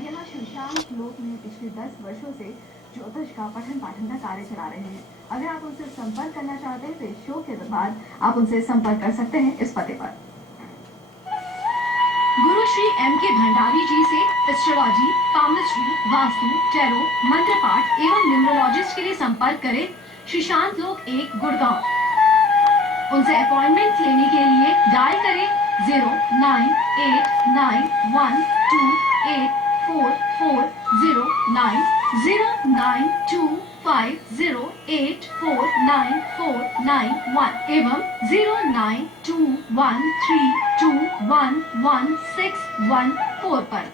और यहाँ शीर्षांक श्लोक में पिछले 10 वर्षों से ज्योतिष का पठन पाठन का कार्य चला रहे हैं। अगर आप उनसे संपर्क करना चाहते हैं तो इस शो के बाद आप उनसे संपर्क कर सकते हैं इस पते पर। गुरु श्री M.K. भंडारी जी से एस्ट्रोलॉजी, पामस्ट्री, वास्तु, टैरो, मंत्र पाठ एवं न्यूमरोलॉजिस्ट के लिए संपर्क करें शीशांत लोक 1 गुड़गांव। उनसे अपॉइंटमेंट लेने के लिए डायल करें 09892284409 09250849491 एवं 09213211614 पर।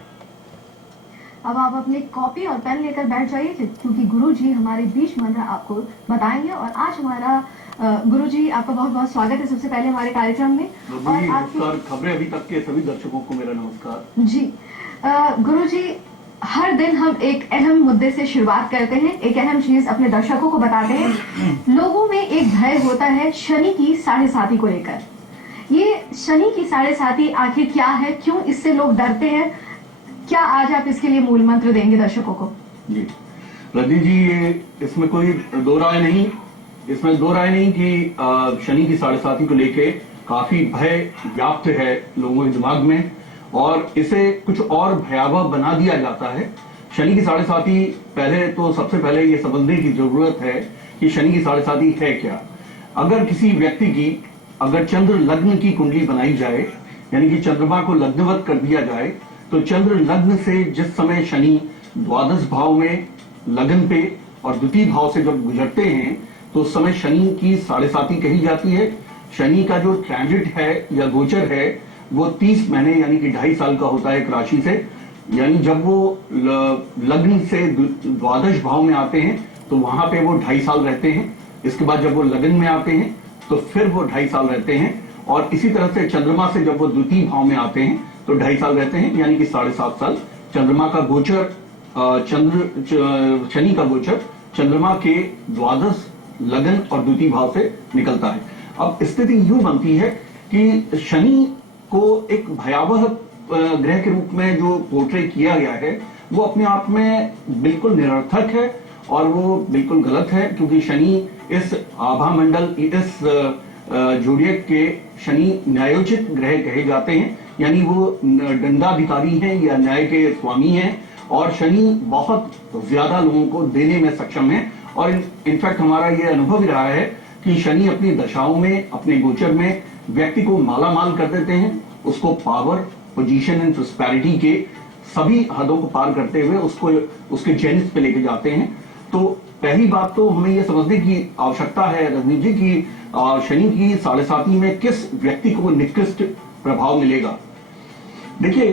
अब आप अपनी कॉपी और पेन लेकर बैठ जाइए क्योंकि गुरुजी हमारे बीच मंत्र आपको बताएंगे। और आज हमारा गुरुजी आपका बहुत बहुत स्वागत है सबसे पहले हमारे कार्यक्रम में। और आपकी खबरें अभी तक के सभी दर्शकों को मेरा नमस्कार जी। गुरुजी हर दिन हम एक अहम मुद्दे से शुरुआत करते हैं, एक अहम चीज अपने दर्शकों को बताते हैं। लोगों में एक भय होता है शनि की 7.5 को लेकर। ये शनि की 7.5 आखिर क्या है, क्यों इससे लोग डरते हैं, क्या आज आप इसके लिए मूल मंत्र देंगे दर्शकों को? जी रजनी जी, ये इसमें कोई दो राय नहीं कि शनि की 7.5 को लेके काफी भय व्याप्त है लोगों के दिमाग में और इसे कुछ और भयावह बना दिया जाता है। शनि की 7.5 पहले तो सबसे पहले ये समझने की जरूरत है कि शनि की 7.5 है क्या। अगर किसी व्यक्ति की अगर चंद्र लग्न की कुंडली बनाई जाए, यानी कि चंद्रमा को लग्नवत कर दिया जाए, तो चंद्र लग्न से जिस समय शनि द्वादश भाव में लगन पे और द्वितीय भाव से जब गुजरते हैं तो उस समय शनि की 7.5 कही जाती है। शनि का जो ट्रांजिट है या गोचर है वो 30 महीने यानी कि 2.5 साल का होता है एक राशि से। यानी जब वो लग्न से द्वादश भाव में आते हैं तो वहां पे वो 2.5 साल रहते हैं। इसके बाद जब वो लगन में आते हैं तो फिर वो 2.5 साल रहते हैं। और इसी तरह से चंद्रमा से जब वो द्वितीय भाव में आते हैं तो 2.5 साल रहते हैं, यानी कि 7.5 साल। चंद्रमा का गोचर शनि का गोचर चंद्रमा के द्वादश लगन और द्वितीय भाव से निकलता है। अब स्थिति यूं बनती है कि शनि को एक भयावह ग्रह के रूप में जो पोर्ट्रे किया गया है वो अपने आप में बिल्कुल निरर्थक है और वो बिल्कुल गलत है, क्योंकि शनि इस आभा मंडल, इस जोडियक के शनि न्यायोचित ग्रह कहे जाते हैं, यानी वो दंडाधिकारी हैं या न्याय के स्वामी हैं। और शनि बहुत ज्यादा लोगों को देने में सक्षम है। और इनफैक्ट हमारा ये अनुभव ही रहा है कि शनि अपनी दशाओं में, अपने गोचर में व्यक्ति को मालामाल कर देते हैं, उसको पावर, पोजीशन एंड प्रॉस्पेरिटी के सभी हदों को पार करते हुए उसको उसके जेनिथ पे लेके जाते हैं। तो पहली बात तो हमें यह समझने की आवश्यकता है रजनी जी की शनि की 7.5 में किस व्यक्ति को निकृष्ट प्रभाव मिलेगा। देखिए,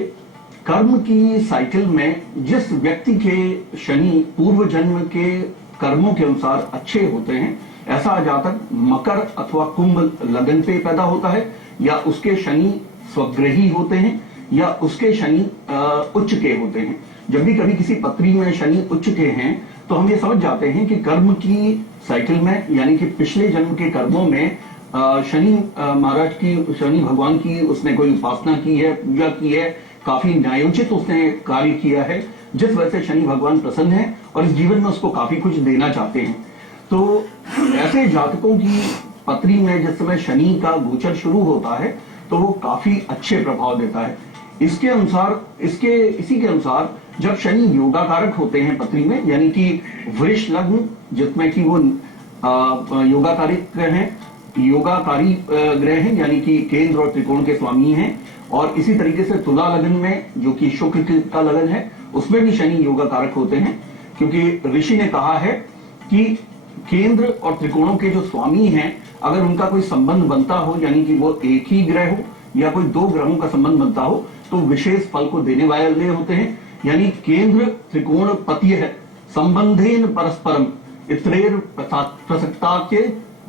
कर्म की साइकिल में जिस व्यक्ति के शनि पूर्व जन्म के कर्मों के अनुसार अच्छे होते हैं, ऐसा जातक मकर अथवा कुंभ लगन पे पैदा होता है, या उसके शनि स्वग्रही होते हैं, या उसके शनि उच्च के होते हैं। जब भी कभी किसी पत्री में शनि उच्च के हैं तो हम ये समझ जाते हैं कि कर्म की साइकिल में, यानी कि पिछले जन्म के कर्मों में शनि महाराज की, शनि भगवान की उसने कोई उपासना की है, पूजा की है, काफी न्यायोचित उसने कार्य किया है, जिस वजह से शनि भगवान प्रसन्न है और इस जीवन में उसको काफी कुछ देना चाहते हैं। तो ऐसे जातकों की पत्री में जिस समय शनि का गोचर शुरू होता है तो वो काफी अच्छे प्रभाव देता है। इसी के अनुसार जब शनि योगाकारक होते हैं पत्री में, यानी कि वृष लग्न जिसमें कि वो योगाकारी ग्रह हैं, यानी कि केंद्र और त्रिकोण के स्वामी हैं। और इसी तरीके से तुला लगन में जो कि शुक्र का लगन है उसमें भी शनि योगाकारक होते हैं, क्योंकि ऋषि ने कहा है कि केंद्र और त्रिकोणों के जो स्वामी हैं अगर उनका कोई संबंध बनता हो, यानी कि वो एक ही ग्रह हो या कोई 2 ग्रहों का संबंध बनता हो, तो विशेष फल को देने वाले होते हैं। यानी केंद्र त्रिकोण पतिय है संबंधेन परस्परम इतरेर प्रसक्ता के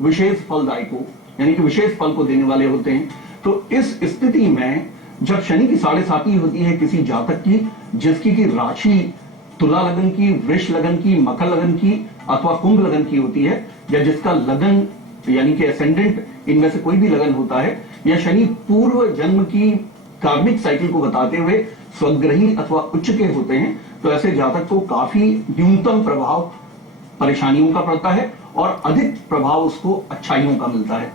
विशेष फलदायको, यानी कि विशेष फल को देने वाले होते हैं। तो इस स्थिति में जब शनि की 7.5 होती है किसी जातक की जिसकी की राशि तुला लगन की, वृष लगन की, मकर लगन की अथवा कुंभ लगन की होती है, या जिसका लगन यानी कि एसेंडेंट इनमें से कोई भी लगन होता है, या शनि पूर्व जन्म की कार्मिक साइकिल को बताते हुए स्वग्रही अथवा उच्च के होते हैं तो ऐसे जातक को काफी न्यूनतम प्रभाव परेशानियों का पड़ता है और अधिक प्रभाव उसको अच्छाइयों का मिलता है।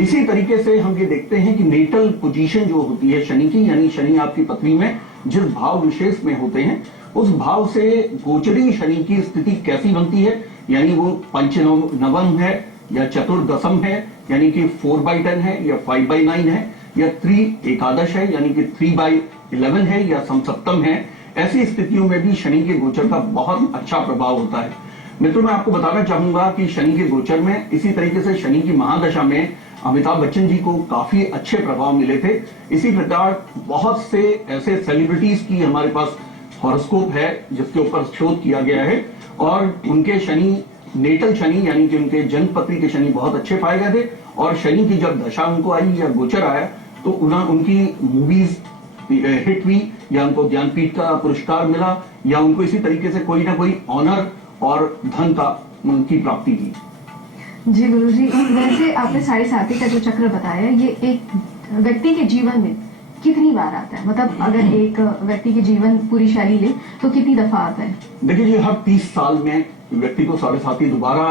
इसी तरीके से हम ये देखते हैं कि नेटल पोजीशन जो होती है शनि की, यानी शनि आपकी पत्नी में जिस भाव विशेष में होते हैं उस भाव से गोचरी शनि की स्थिति कैसी बनती है, यानी वो पंचनवम है या चतुर्दशम है यानी कि 4/10 है या 5/9 है या 3 एकादश है यानी कि 3/11 है या समसप्तम है। ऐसी स्थितियों में भी शनि के गोचर का बहुत अच्छा प्रभाव होता है। मित्रों, मैं आपको बताना चाहूंगा कि शनि के गोचर में इसी तरीके से शनि की महादशा में अमिताभ बच्चन जी को काफी अच्छे प्रभाव मिले थे। इसी प्रकार बहुत से ऐसे सेलिब्रिटीज की हमारे पास हॉरोस्कोप है जिसके ऊपर शोध किया गया है और उनके शनि नेटल शनि यानी कि उनके जन्म पत्री के शनि बहुत अच्छे पाए गए थे और शनि की जब दशा उनको आई या गोचर आया तो उनकी मूवीज हिट हुई या उनको ज्ञानपीठ का पुरस्कार मिला या उनको इसी तरीके से कोई ना कोई ऑनर और धन का उनकी प्राप्ति हुई। जी गुरुजी, वैसे आपने साढ़े साथी का जो चक्र बताया ये एक व्यक्ति के जीवन में कितनी बार आता है? मतलब अगर एक व्यक्ति के जीवन पूरी शैली ले तो कितनी दफा आता है? देखिए जी, हर 30 साल में व्यक्ति को साढ़े साथी दोबारा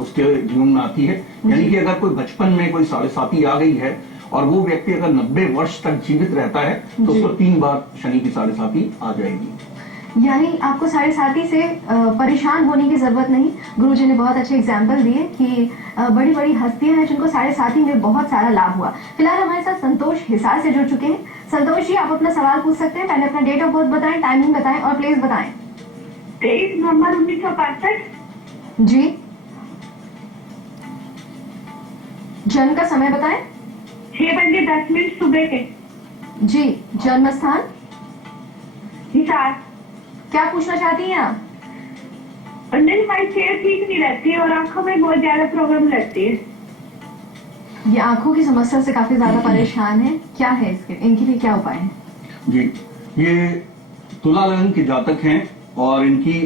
उसके जीवन में आती है। यानी कि अगर कोई बचपन में कोई साढ़े साथी आ गई है और वो व्यक्ति अगर 90 वर्ष तक जीवित रहता है तो उसको 3 बार शनि की साढ़े साथी आ जाएगी। यानी आपको साढ़े साथी से परेशान होने की जरूरत नहीं। गुरुजी ने बहुत अच्छे एग्जाम्पल दिए कि बड़ी बड़ी हस्तियां हैं जिनको साढ़े साथी में बहुत सारा लाभ हुआ। फिलहाल हमारे साथ संतोष हिसार से जुड़ चुके हैं। संतोष जी, आप अपना सवाल पूछ सकते हैं। पहले अपना डेट ऑफ बर्थ बताएं, टाइमिंग बताएं और प्लेस बताएं। 23 नवंबर 1965। जी, जन्म का समय बताएं। 6:10 सुबह के। जी, जन्म स्थान। हिसार। क्या पूछना चाहती हैं आप? अंदर हमारी सेहत ठीक नहीं रहती है और आंखों में बहुत ज्यादा प्रॉब्लम लगती है। ये आंखों की समस्या से काफी ज्यादा परेशान है, क्या है इनके लिए क्या उपाय है? जी, ये तुला लग्न के जातक हैं और इनकी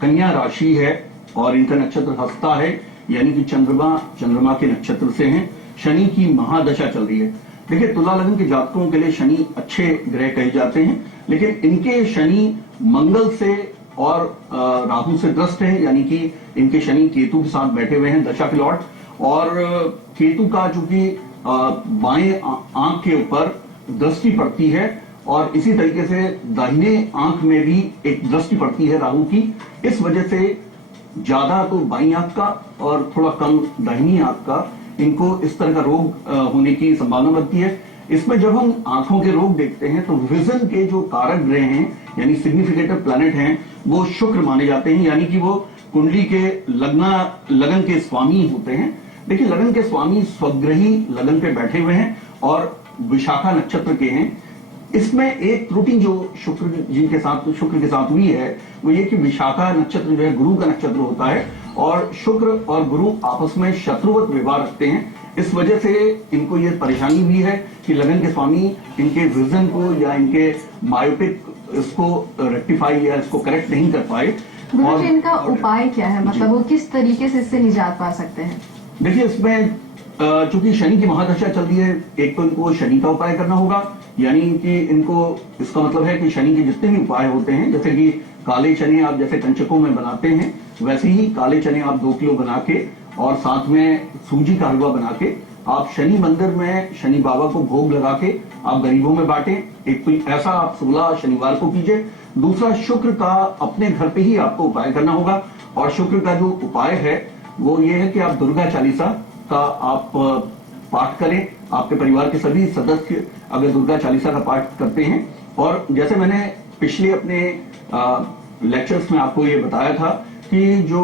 कन्या राशि है और इनका नक्षत्र हस्ता है यानी कि चंद्रमा के नक्षत्र से हैं। शनि की महादशा चल रही है। देखिए, तुला लग्न के जातकों के लिए शनि अच्छे ग्रह कहे जाते हैं, लेकिन इनके शनि मंगल से और राहु से ग्रस्त है, यानी कि इनके शनि केतु के साथ बैठे हुए हैं दशा के लॉर्ड। और केतु का चूंकि बाएं आंख के ऊपर दृष्टि पड़ती है और इसी तरीके से दाहिने आंख में भी एक दृष्टि पड़ती है राहु की। इस वजह से ज्यादा तो बाईं आंख का और थोड़ा कम दाहिनी आंख का इनको इस तरह का रोग होने की संभावना बनती है। इसमें जब हम आंखों के रोग देखते हैं तो विजन के जो कारक ग्रह हैं यानी सिग्निफिकेटिव प्लैनेट हैं वो शुक्र माने जाते हैं, यानी कि वो कुंडली के लगन के स्वामी होते हैं। देखिए, लगन के स्वामी स्वग्रही लगन पे बैठे हुए हैं और विशाखा नक्षत्र के हैं। इसमें एक त्रुटि जो शुक्र के साथ हुई है वो ये कि विशाखा नक्षत्र जो है गुरु का नक्षत्र होता है और शुक्र और गुरु आपस में शत्रुवत व्यवहार रखते हैं। इस वजह से इनको ये परेशानी हुई है कि लगन के स्वामी इनके विजन को या इनके मायोपिक इसको रेक्टिफाई या इसको करेक्ट नहीं कर पाए। और इनका उपाय क्या है? मतलब वो किस तरीके से इससे निजात पा सकते हैं? देखिए, इसमें चूंकि शनि की महादशा चल रही है, एक तो इनको शनि का उपाय करना होगा, यानी कि इनको इसका मतलब है कि शनि के जितने भी उपाय होते हैं, जैसे कि काले चने आप जैसे कंचकों में बनाते हैं वैसे ही काले चने आप 2 किलो बना के और साथ में सूजी का हलवा बना के आप शनि मंदिर में शनि बाबा को भोग लगा के आप गरीबों में बांटें। एक तो ऐसा आप 16 शनिवार को कीजिए। दूसरा, शुक्र का अपने घर पे ही आपको उपाय करना होगा और शुक्र का जो उपाय है वो ये है कि आप दुर्गा चालीसा का आप पाठ करें। आपके परिवार के सभी सदस्य अगर दुर्गा चालीसा का पाठ करते हैं, और जैसे मैंने पिछले अपने लेक्चर्स में आपको ये बताया था कि जो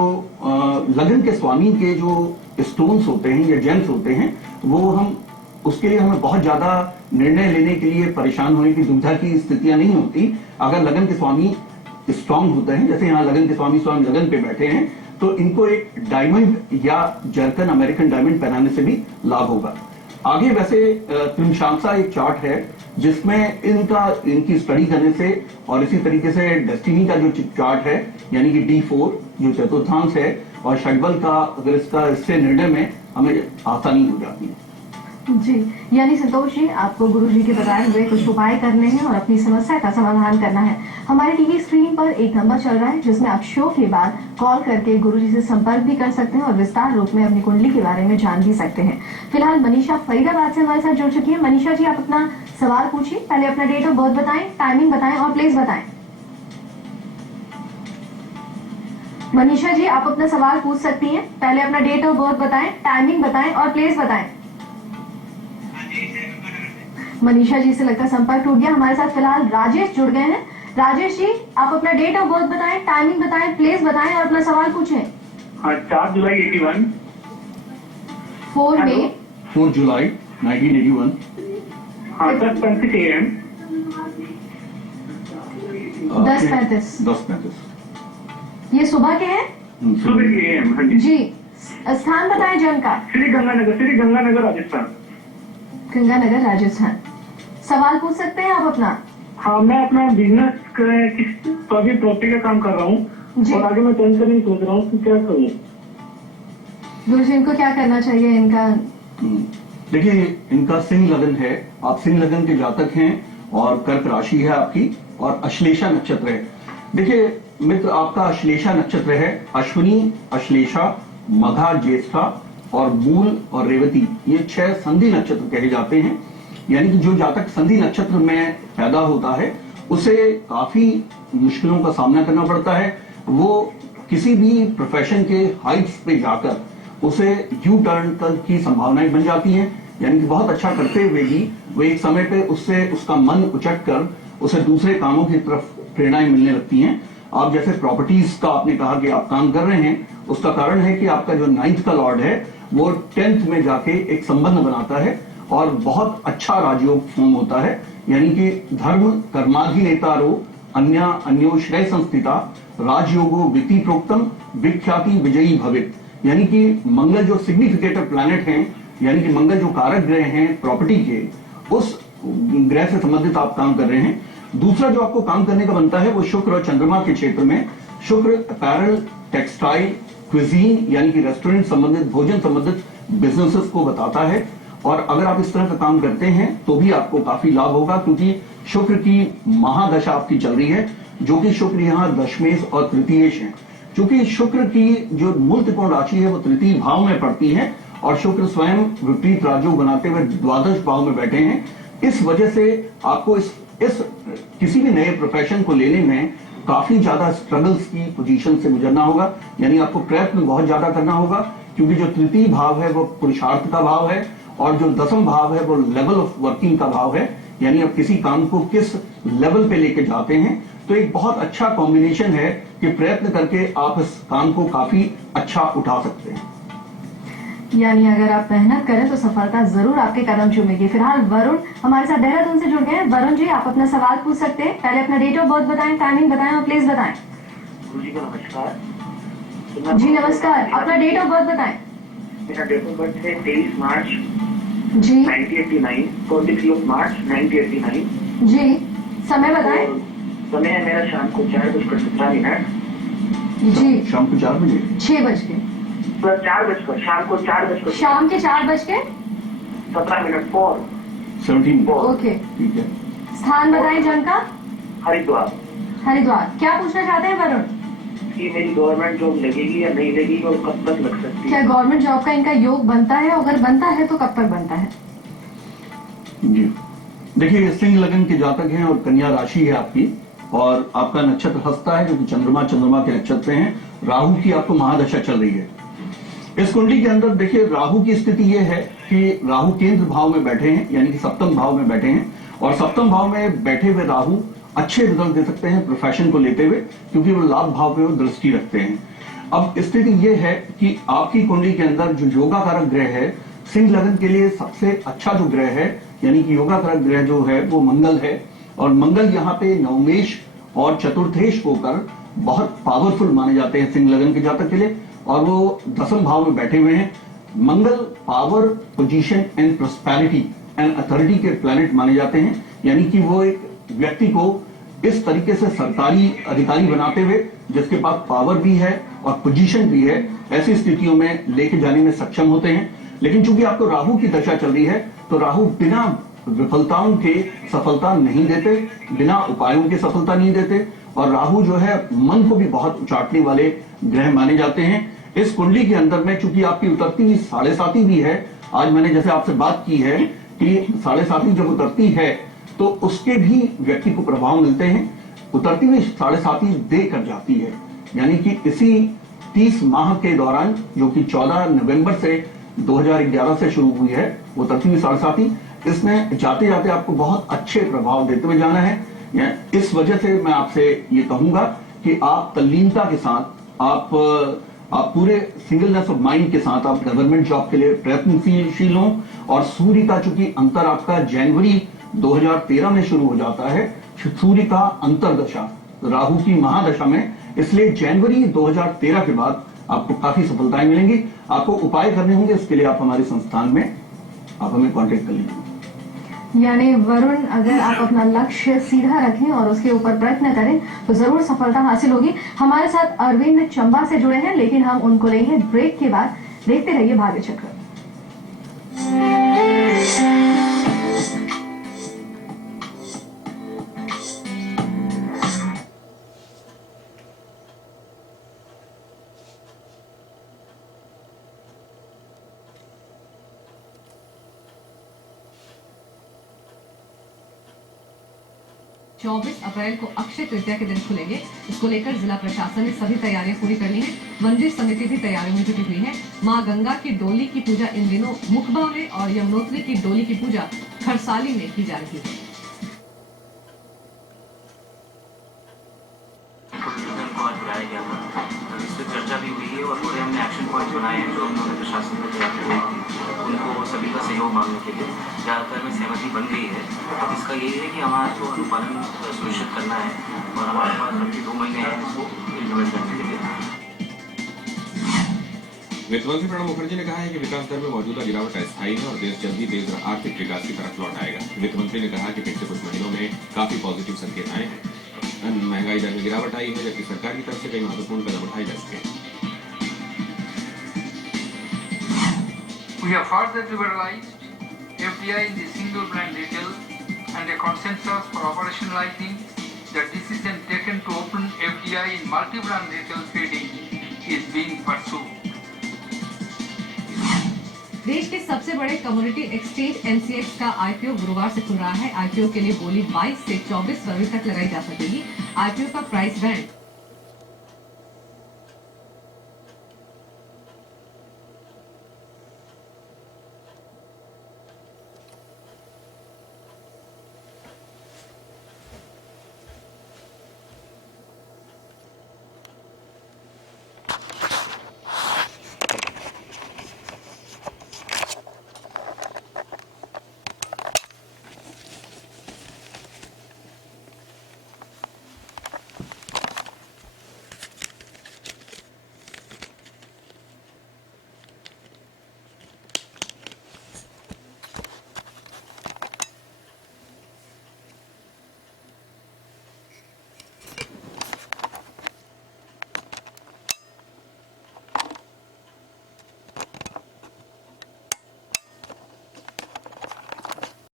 लगन के स्वामी के जो स्टोन्स होते हैं या जेम्स होते हैं वो हम उसके लिए हमें बहुत ज्यादा निर्णय लेने के लिए परेशान होने की दुविधा की स्थितियां नहीं होती। अगर लगन के स्वामी स्ट्रांग होते हैं, जैसे यहाँ लगन के स्वामी लगन पे बैठे हैं, तो इनको एक डायमंड या जर्कन अमेरिकन डायमंड पहनाने से भी लाभ होगा। आगे वैसे त्रिमशांसा एक चार्ट है जिसमें इनकी स्टडी करने से और इसी तरीके से डेस्टिनी का जो चार्ट है यानी कि D4 जो चतुर्थांश है और षडबल का अगर इससे निर्णय में हमें आसानी हो जाती है। जी, यानी संतोष जी, आपको गुरु जी के बताए हुए कुछ उपाय करने हैं और अपनी समस्या का समाधान करना है। हमारे टीवी स्क्रीन पर एक नंबर चल रहा है जिसमें आप शो के बाद कॉल करके गुरु जी से संपर्क भी कर सकते हैं और विस्तार रूप में अपनी कुंडली के बारे में जान भी सकते हैं। फिलहाल मनीषा फरीदाबाद से हमारे साथ जुड़ चुकी है। मनीषा जी, आप अपना सवाल पूछिए। पहले अपना डेट ऑफ बर्थ बताएं, टाइमिंग बताएं और प्लेस बताएं। मनीषा जी, आप अपना सवाल पूछ सकती हैं। पहले अपना डेट ऑफ बर्थ बताएं, टाइमिंग बताएं और प्लेस बताएं। मनीषा जी से लगता संपर्क टूट गया। हमारे साथ फिलहाल राजेश जुड़ गए हैं। राजेश जी, आप अपना डेट ऑफ बर्थ बताएं, टाइमिंग बताएं, प्लेस बताएं और अपना सवाल पूछें। 4 जुलाई 81। 4 मई 4 जुलाई 1981। 10:35 AM। 10:35। 10:35। ये सुबह के हैं सुबह की AM। हाँ जी। जी। स्थान बताएं जन्म का। श्री गंगानगर राजस्थान। गंगानगर राजस्थान। सवाल पूछ सकते हैं आप अपना। हाँ, मैं अपना बिजनेस तो अभी प्रॉपर्टी का काम कर रहा जी। हूँ और आगे मैं चेंज करने की सोच रहा हूँ कि क्या करूँ। गुरु जी, इनको क्या करना चाहिए? इनका देखिए, इनका सिंह लगन है। आप सिंह लगन के जातक हैं और कर्क राशि है आपकी और अश्लेषा नक्षत्र है। देखिए मित्र, आपका अश्लेषा नक्षत्र है। अश्विनी, अश्लेषा, मघा, ज्येष्ठा और मूल और रेवती, ये 6 संधि नक्षत्र कहे जाते हैं। यानी कि जो जातक संधि नक्षत्र में पैदा होता है उसे काफी मुश्किलों का सामना करना पड़ता है। वो किसी भी प्रोफेशन के हाइट्स पे जाकर उसे यू टर्न तक की संभावनाएं बन जाती हैं। यानी कि बहुत अच्छा करते हुए भी वो एक समय पे उससे उसका मन उचट कर उसे दूसरे कामों की तरफ प्रेरणाएं मिलने लगती हैं। आप जैसे प्रॉपर्टीज का आपने कहा कि आप काम कर रहे हैं, उसका कारण है कि आपका जो 9th का लॉर्ड है वो 10th में जाके एक संबंध बनाता है और बहुत अच्छा राजयोग फॉर्म होता है। यानी कि धर्म कर्माधिनेतारो अन्यो श्रेय संस्थिता राजयोगो विति प्रोक्तम विख्याति विजयी भवित। यानी कि मंगल जो सिग्निफिकेटर प्लैनेट हैं, यानी कि मंगल जो कारक ग्रह हैं प्रॉपर्टी के, उस ग्रह से संबंधित आप काम कर रहे हैं। दूसरा जो आपको काम करने का बनता है वो शुक्र और चंद्रमा के क्षेत्र में। शुक्र अपैरल, टेक्सटाइल, क्विजीन यानी कि रेस्टोरेंट संबंधित, भोजन संबंधित बिजनेसेस को बताता है। और अगर आप इस तरह का काम करते हैं तो भी आपको काफी लाभ होगा, क्योंकि शुक्र की महादशा आपकी चल रही है, जो कि शुक्र यहाँ दशमेश और तृतीयेश है। क्योंकि शुक्र की जो मूल त्रिकोण राशि है वो तृतीय भाव में पड़ती है और शुक्र स्वयं विपरीत राजयोग बनाते हुए द्वादश भाव में बैठे हैं। इस वजह से आपको इस किसी भी नए प्रोफेशन को लेने में काफी ज्यादा स्ट्रगल्स की पोजीशन से गुजरना होगा। यानी आपको प्रयत्न बहुत ज्यादा करना होगा, क्योंकि जो तृतीय भाव है वो पुरुषार्थ का भाव है और जो दसम भाव है वो लेवल ऑफ वर्किंग का भाव है। यानी आप किसी काम को किस लेवल पे लेके जाते हैं। तो एक बहुत अच्छा कॉम्बिनेशन है कि प्रयत्न करके आप इस काम को काफी अच्छा उठा सकते हैं। यानी अगर आप मेहनत करें तो सफलता जरूर आपके कदम चूमेगी। फिलहाल वरुण हमारे साथ देहरादून से जुड़ गए हैं। वरुण जी, आप अपना सवाल पूछ सकते हैं। पहले अपना डेट ऑफ बर्थ बताएं, टाइमिंग बताएं और प्लेस बताएं। गुरुजी को नमस्कार। जी नमस्कार, अपना डेट ऑफ बर्थ बताएं। मेरा डेट ऑफ बर्थ है 23 मार्च जी 1989, 23 मार्च 1989। जी, समय बताएं। समय है मेरा शाम को 4:17। जी, शाम को 4 बजे 6 बज के, प्लस 4 बजकर, शाम को 4 बजकर शाम के 4 बज के 17 4। 17। ओके। ठीक है। स्थान बताएं जन्म का। हरिद्वार। हरिद्वार। क्या पूछना चाहते हैं वरुण? कि मेरी गवर्नमेंट जॉब लगेगी या नहीं लगेगी और कब तक लग सकती क्या है? गवर्नमेंट जॉब का इनका योग बनता है? अगर बनता है तो कब तक बनता है? जी देखिए, सिंह लगन के जातक हैं और कन्या राशि है आपकी और आपका नक्षत्र हस्ता है जो कि चंद्रमा के नक्षत्र हैं। राहु की आपको महादशा चल रही है। इस कुंडली के अंदर देखिए, राहु की स्थिति यह है कि राहु केंद्र भाव में बैठे हैं, यानी कि सप्तम भाव में बैठे हैं और सप्तम भाव में बैठे हुए राहु अच्छे रिजल्ट दे सकते हैं प्रोफेशन को लेते हुए, क्योंकि वो लाभ भाव पे वो दृष्टि रखते हैं। अब स्थिति ये है कि आपकी कुंडली के अंदर जो योगा कारक ग्रह है, सिंह लगन के लिए सबसे अच्छा जो ग्रह है, यानी कि योगा कारक ग्रह जो है वो मंगल है। और मंगल यहाँ पे नवमेश और चतुर्थेश होकर बहुत पावरफुल माने जाते हैं सिंह लगन के जातक के लिए, और वो दसम भाव में बैठे हुए हैं। Mangal power, position and prosperity and authority के प्लैनेट माने जाते हैं। यानी कि वो एक व्यक्ति को इस तरीके से सरकारी अधिकारी बनाते हुए, जिसके पास पावर भी है और पोजीशन भी है, ऐसी स्थितियों में लेके जाने में सक्षम होते हैं। लेकिन चूंकि आपको राहु की दशा चल रही है, तो राहु बिना विफलताओं के सफलता नहीं देते, बिना उपायों के सफलता नहीं देते, और राहु जो है मन को भी बहुत उचाटने वाले ग्रह माने जाते हैं। इस कुंडली के अंदर में चूंकि आपकी उतरती हुई 7.5 भी है, आज मैंने जैसे आपसे बात की है कि 7.5 जब उतरती है तो उसके भी व्यक्ति को प्रभाव मिलते हैं। उतरती हुई 7.5 दे कर जाती है, यानी कि इसी 30 माह के दौरान, जो कि 14 नवंबर से 2011 से शुरू हुई है, उतरती हुई 7.5, इसमें जाते जाते आपको बहुत अच्छे प्रभाव देते हुए जाना है। इस वजह से मैं आपसे ये कहूंगा कि आप तल्लीनता के साथ, आप पूरे सिंगलनेस ऑफ माइंड के साथ आप गवर्नमेंट जॉब के लिए प्रयत्नशील हों। और सूर्य का चूंकि अंतर आपका जनवरी 2013 में शुरू हो जाता है, सूर्य का अंतरदशा राहु की महादशा में, इसलिए जनवरी 2013 के बाद आपको काफी सफलताएं मिलेंगी। आपको उपाय करने होंगे, इसके लिए आप हमारे संस्थान में आप हमें कांटेक्ट कर लीजिए। यानी वरुण, अगर आप अपना लक्ष्य सीधा रखें और उसके ऊपर प्रयत्न करें तो जरूर सफलता हासिल होगी। हमारे साथ अरविंद चंबा से जुड़े हैं, लेकिन हम उनको लेंगे ब्रेक के बाद। देखते रहिए भाग्य चक्र। चौबीस अप्रैल को अक्षय तृतीया के दिन खुलेंगे। इसको लेकर जिला प्रशासन ने सभी तैयारियां पूरी कर ली हैं। मंदिर समिति भी तैयारियों में जुटी हुई है। मां गंगा की डोली की पूजा इन दिनों मुखबा में और यमुनोत्री की डोली की पूजा खरसाली में की जा रही है। चर्चा भी हुई है और थोड़े हमने एक्शन पॉइंट बनाए हैं जो हमने प्रशासन को तैयार किए हैं, उनको सभी का सहयोग मांगने के लिए ज़्यादातर में सहमति बन गई है। अब इसका यही है कि हमारा जो अनुपालन सुनिश्चित करना है और हमारे पास अभी 2 महीने हैं इसको इम्प्लीमेंट करने के लिए। वित्त मंत्री प्रणब मुखर्जी ने कहा है कि विकास दर में मौजूदा गिरावट अस्थायी है और देश जल्दी तेज आर्थिक विकास की तरफ लौट आएगा। वित्त मंत्री ने कहा कि पिछले कुछ महीनों में काफी पॉजिटिव संकेत आए हैं। महंगाई दर में गिरावट आई है, जबकि सरकार की तरफ से कई महत्वपूर्ण कदम उठाए जा चुके हैं। We have further liberalized FDI in the single brand retail and a consensus for operationalizing the decision taken to open FDI in multi-brand retail trading is being pursued. देश के सबसे बड़े कम्युनिटी एक्सचेंज MCX का IPO गुरुवार से खुल रहा है। IPO के लिए बोली 22 से 24 फरवरी तक लगाई जा सकेगी। IPO का प्राइस बैंड